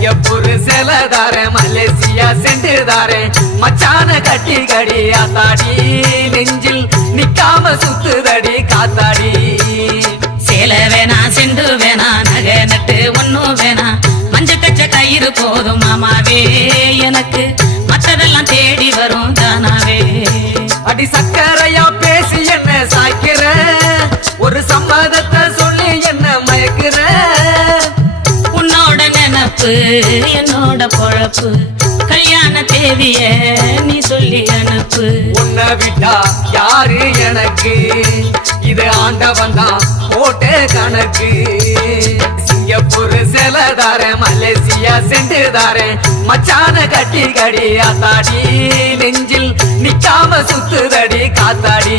Singapore செலதாரன் Malaysia சென்றுதாரன் மச்சான கட்டி கடி ஆத்தாடி நெஞ்சில் நிக்காம சுத்துதடி காத்தாடி சேல வேணா செண்டு வேணா நகை நட்டு ஒன்னும் வேணா மஞ்ச கச்ச கயிறு போதும் மாமாவே எனக்கு மற்றதெல்லாம் தேடி வரும் தானாவே அடி சக்கரையா பேசி என்ன சாய்க்கிற ஒரு சம்மதத்தை சொல்லி என்ன மயக்கிற உன்னோட நினப்பு என்னோட பொழப்பு கல்யாண தேவிய நீ சொல்லி அனுப்பு உன்னை விட்டா யாரு எனக்கு இது ஆண்டவன் தான் போட்ட கணக்கு சிங்கப்பூர் செலதாரன் மலேசியா சென்றுதாரன் மச்சான கட்டி கடி ஆத்தாடி நெஞ்சில் நிக்காம சுத்துதடி காத்தாடி